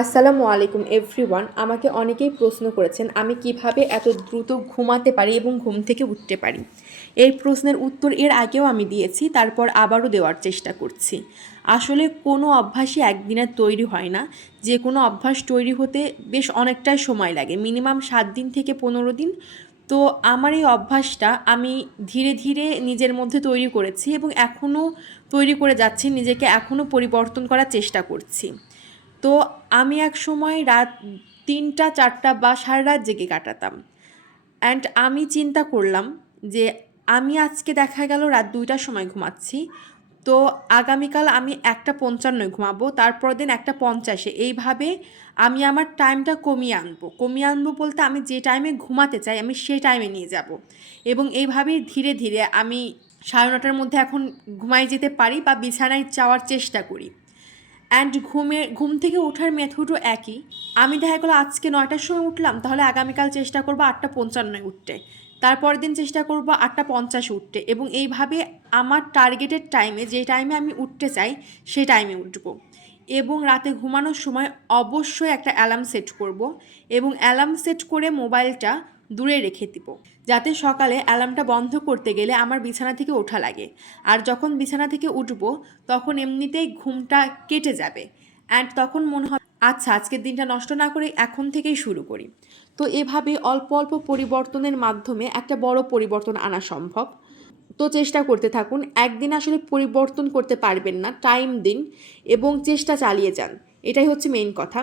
আসসালামু আলাইকুম এভরিওয়ান। আমাকে অনেকেই প্রশ্ন করেছেন আমি কিভাবে এত দ্রুত ঘুমাতে পারি এবং ঘুম থেকে উঠতে পারি। এই প্রশ্নের উত্তর এর আগেও আমি দিয়েছি, তারপর আবারও দেওয়ার চেষ্টা করছি। আসলে কোনো অভ্যাসই একদিনে তৈরি হয় না। যে কোনো অভ্যাস তৈরি হতে বেশ অনেকটাই সময় লাগে, মিনিমাম 7 দিন থেকে 15 দিন। তো আমার এই অভ্যাসটা আমি ধীরে ধীরে নিজের মধ্যে তৈরি করেছি এবং এখনও তৈরি করে যাচ্ছি, নিজেকে এখনও পরিবর্তন করার চেষ্টা করছি। তো আমি একসময় রাত ৩টা ৪টা বা সারারাত জেগে কাটাতাম। অ্যান্ড আমি চিন্তা করলাম যে আমি আজকে দেখা গেল রাত ২টার সময় ঘুমাচ্ছি, তো আগামীকাল আমি ১টা ৫৫ ঘুমাবো, তারপর দিন ১টা ৫০-এ, এইভাবে আমি আমার টাইমটা কমিয়ে আনবো বলতে আমি যে টাইমে ঘুমাতে চাই আমি সেই টাইমে নিয়ে যাব। এবং এইভাবেই ধীরে ধীরে আমি ৯:৩০-টার মধ্যে এখন ঘুমাই যেতে পারি বা বিছানায় যাওয়ার চেষ্টা করি। অ্যান্ড ঘুম থেকে ওঠার মেথডও একই। আমি দেখা গেলো আজকে ৯টার সময় উঠলাম, তাহলে আগামীকাল চেষ্টা করবো ৮টা ৫৫-এ উঠতে, তারপরের দিন চেষ্টা করবো ৮টা ৫০-এ উঠতে, এবং এইভাবে আমার টার্গেটেড টাইমে, যে টাইমে আমি উঠতে চাই সেই টাইমে উঠবো। এবং রাতে ঘুমানোর সময় অবশ্যই একটা অ্যালার্ম সেট করব, এবং অ্যালার্ম সেট করে মোবাইলটা দূরে রেখে দিব, যাতে সকালে অ্যালার্মটা বন্ধ করতে গেলে আমার বিছানা থেকে ওঠা লাগে। আর যখন বিছানা থেকে উঠব তখন এমনিতেই ঘুমটা কেটে যাবে, অ্যান্ড তখন মনে হবে আচ্ছা আজকের দিনটা নষ্ট না করে এখন থেকেই শুরু করি। তো এভাবে অল্প অল্প পরিবর্তনের মাধ্যমে একটা বড় পরিবর্তন আনা সম্ভব। তো চেষ্টা করতে থাকুন। একদিন আসলে পরিবর্তন করতে পারবেন না, টাইম দিন এবং চেষ্টা চালিয়ে যান, এটাই হচ্ছে মেইন কথা।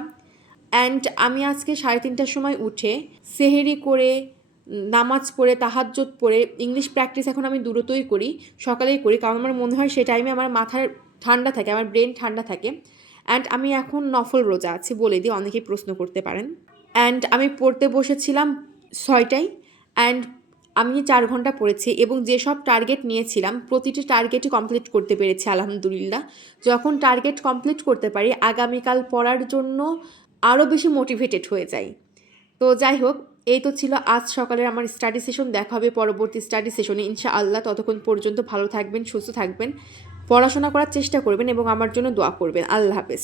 অ্যান্ড আমি আজকে 3:30টার সময় উঠে সেহেরি করে, নামাজ পড়ে, তাহাজ্জুদ পড়ে, ইংলিশ প্র্যাকটিস এখন আমি দূরতই করি, সকালেই করি, কারণ আমার মনে হয় সেই টাইমে আমার মাথার ঠান্ডা থাকে, আমার ব্রেন ঠান্ডা থাকে। অ্যান্ড আমি এখন নফল রোজা আছি বলে দিই, অনেকেই প্রশ্ন করতে পারেন। অ্যান্ড আমি পড়তে বসেছিলাম 6টায়, অ্যান্ড আমি 4 ঘন্টা পড়েছি এবং যেসব টার্গেট নিয়েছিলাম প্রতিটি টার্গেটই কমপ্লিট করতে পেরেছি আলহামদুলিল্লাহ। যখন টার্গেট কমপ্লিট করতে পারি আগামীকাল পড়ার জন্য আরও বেশি মোটিভেটেড হয়ে যাই। তো যাই হোক, এই তো ছিল আজ সকালের আমার স্টাডি সেশন। দেখা হবে পরবর্তী স্টাডি সেশনে ইনশাআল্লাহ। ততক্ষণ পর্যন্ত ভালো থাকবেন, সুস্থ থাকবেন, পড়াশোনা করার চেষ্টা করবেন এবং আমার জন্য দোয়া করবেন। আল্লাহ হাফেজ।